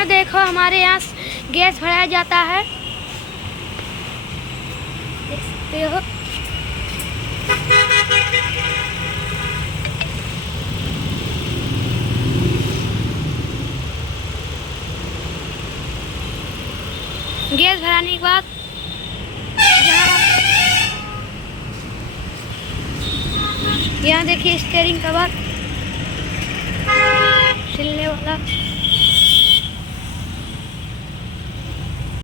भाइयों देखो हमारे यहाँ गैस भराया जाता है, देख सकते हो। गैस भराने के बाद यहाँ देखिए स्टीयरिंग कवर छिलने वाला।